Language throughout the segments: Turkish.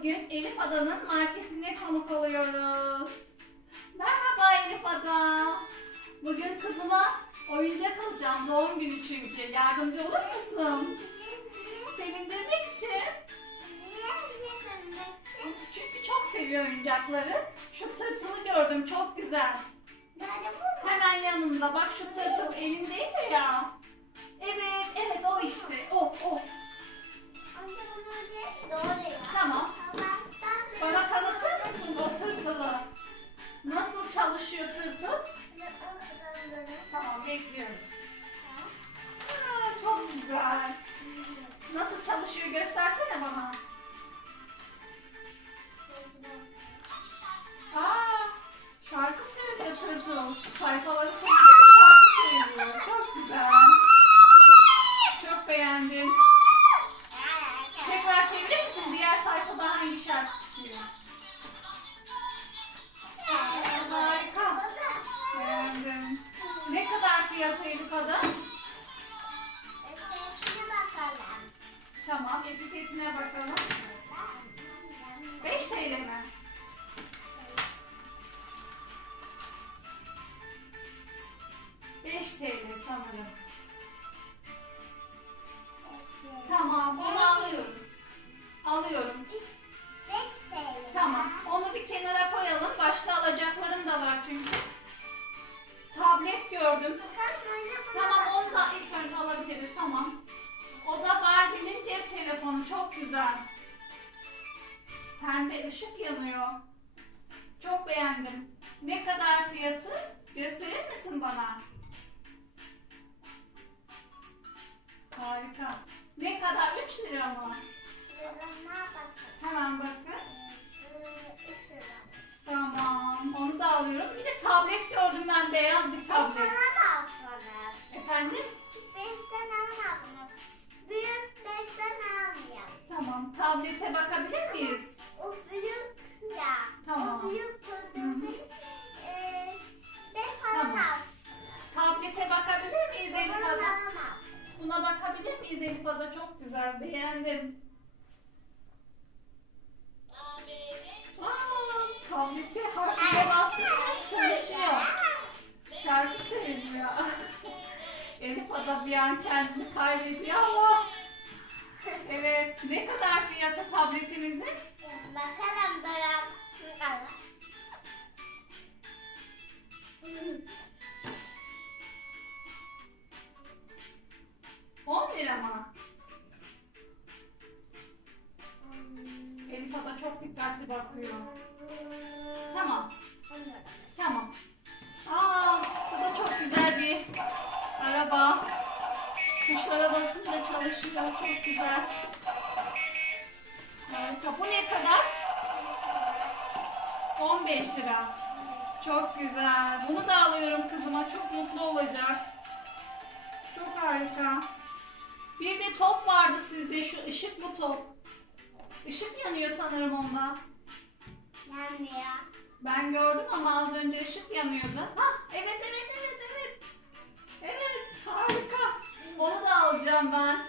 Bugün Elif Ada'nın marketine konuk oluyoruz. Merhaba Elif Ada. Bugün kızıma oyuncak alacağım. Doğum günü çünkü. Yardımcı olur musun? Sevindirmek için. Çünkü çok seviyor oyuncakları. Şu tırtılı gördüm. Çok güzel. Hemen yanında. Bak şu tırtıl elindeydi ya. Evet, evet o işte. O, o. Tamam. Bana tanıtır mısın o tırtılı? Nasıl çalışıyor tırtıl? Tamam, bekliyorum. Çok güzel. Nasıl çalışıyor göstersene bana. Aa, şarkı söylüyor tırtıl. Sayfaları çevirip Tamam, etiketine bakalım. 5 TL mi? Pembe ışık yanıyor. Çok beğendim. Ne kadar fiyatı? Gösterir misin bana? Harika. Ne kadar? 3 lira mı? Hemen bakın. Tamam. Onu da alıyorum. Bir de tablet gördüm ben. Beyaz bir tablet. Bakabilir miyiz Elif Ada? Çok güzel. Beğendim. Aa, tablette harfine basınca çalışıyor. Şarkı söylüyor. Elif Ada bir an kendini kaybediyor ama. Evet. Ne kadar fiyatı tabletinizin? Bakalım dolap. 10 lira mı? Elif Ada çok dikkatli bakıyor. Tamam. Tamam. Aa, bu da çok güzel bir araba. Tuşlara basınca çalışıyor. Çok güzel. Harika. Bu ne kadar? 15 lira. Çok güzel. Bunu da alıyorum kızıma. Çok mutlu olacak. Çok harika. Bir de top vardı sizde. Şu ışık bu top. Işık yanıyor sanırım onda. Yanmıyor. Ben gördüm ama az önce ışık yanıyordu. Ha, evet evet evet evet. Evet, harika. Onu da alacağım ben.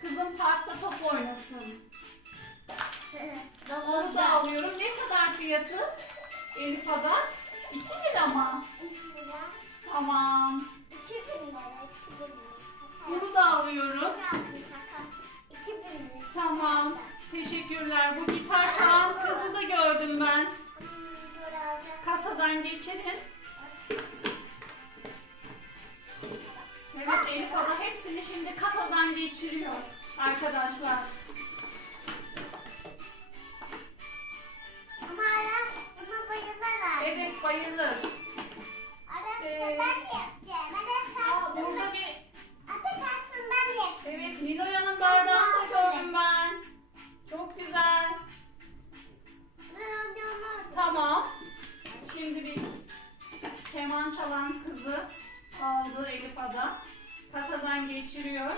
Kızım parkta top oynasın. Onu da alıyorum. Ne kadar fiyatı? Elif Ada? 2 lira mı? Tamam. Geçelim. Evet Elif Ada hepsini şimdi kasadan geçiriyor arkadaşlar. Ama ara buna bayılırlar. Evet bayılır. Ara Ee, ben keman çalan kızı aldı Elif Ada. Kasadan geçiriyor.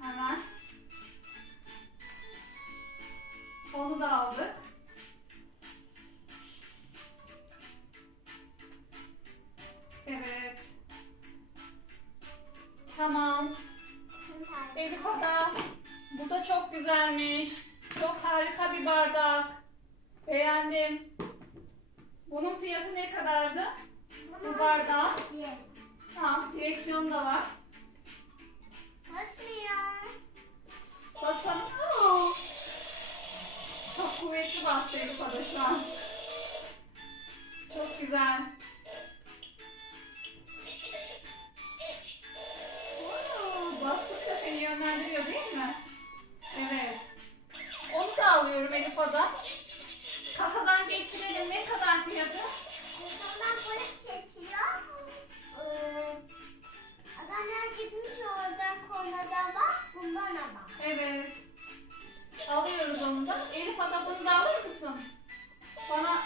Hemen. Onu da aldık. Evet. Tamam. Elif Ada. Bu da çok güzelmiş. Çok harika bir bardak. Beğendim. Bunun fiyatı ne kadardı? Bu bardağı. Tamam, direksiyonu da var. Basmıyor. Basalım. Oo. Çok kuvvetli bastı Elif Ada şu an. Çok güzel. Oo, Bastıkça seni yönlendiriyor değil mi? Evet. Onu da alıyorum Elif Bana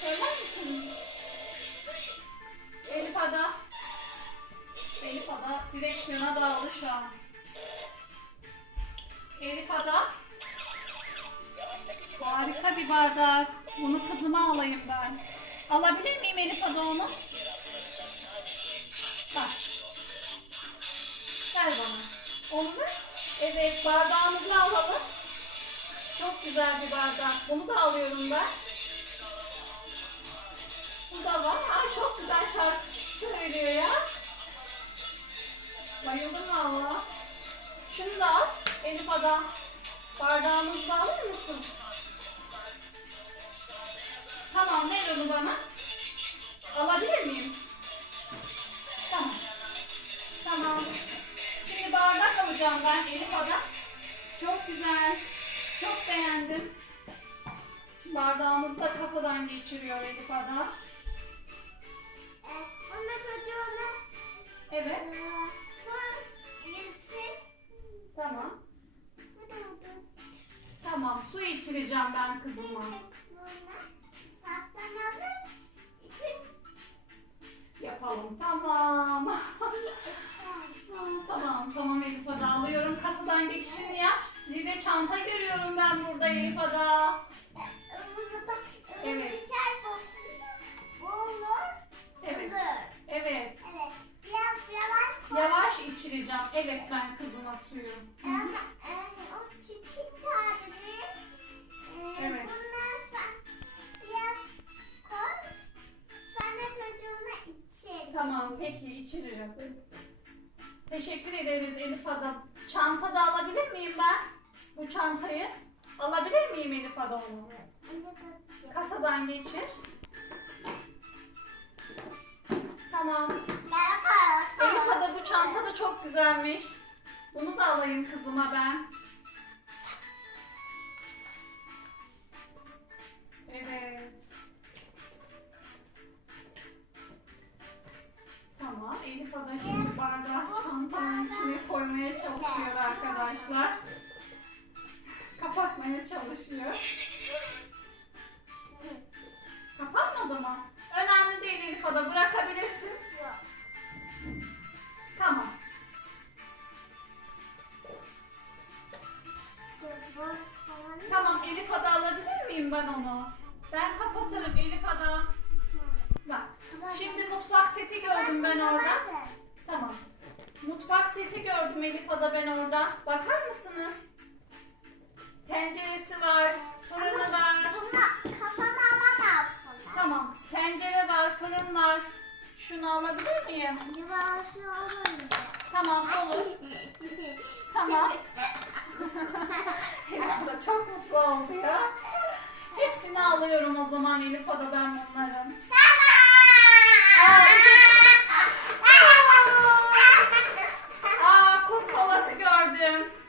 söyler misin? Elif Ada. Elif Ada direksiyona dağıldı şu an. Elif Ada. Harika bir bardak. Bunu kızıma alayım ben. Alabilir miyim Elif Ada onu? Bak. Ver bana. Onu ver. Evet bardağımızı alalım. Çok güzel bir bardak. Bunu da alıyorum ben. Bu da var. Aa, çok güzel şarkı söylüyor ya. Bayıldım valla. Şunu da al. Elif Ada. Bardağımızı da alır mısın? Tamam ver onu bana. Alabilir miyim? Tamam. Tamam. Şimdi bardak alacağım ben Elif Ada. Çok güzel. Çok beğendim. Bardağımızı da kasadan geçiriyor Elif Ada. İçireceğim ben kızıma. Yapalım. Tamam. tamam. Tamam Elif Ada. Alıyorum. Kasadan geçişini yap. Bir de çanta görüyorum ben burada Elif Ada. Evet. Bu olur. Evet. Evet. Yavaş içireceğim. Evet ben kızıma suyu. Hı hı. Peki içiririm. Teşekkür ederiz Elif Ada. Çanta da alabilir miyim ben? Bu çantayı. Alabilir miyim Elif onu? Kasadan geçir. Tamam. Elif Ada bu çanta da çok güzelmiş. Bunu da alayım kızıma ben. Evet. Bardağı çantanın içine koymaya çalışıyor arkadaşlar. Kapatmaya çalışıyor. Kapatmadı mı? Önemli değil Elif Ada. Bırakabilirsin. Tamam. Tamam Elif Ada alabilir miyim ben onu? Ben kapatırım Elif Ada. Bak. Şimdi mutfak seti gördüm ben orada. Tamam. Mutfak seti gördüm Elif Ada ben orada. Bakar mısınız? Tenceresi var, fırını var. Bunu kafama alamazsın. Tamam. Tencere var, fırın var. Şunu alabilir miyim? Yavaş olur. Tamam olur. Tamam. Elif Ada çok mutlu oldu ya. Hepsini alıyorum o zaman Elif Ada ben bunların. Aa Yeah.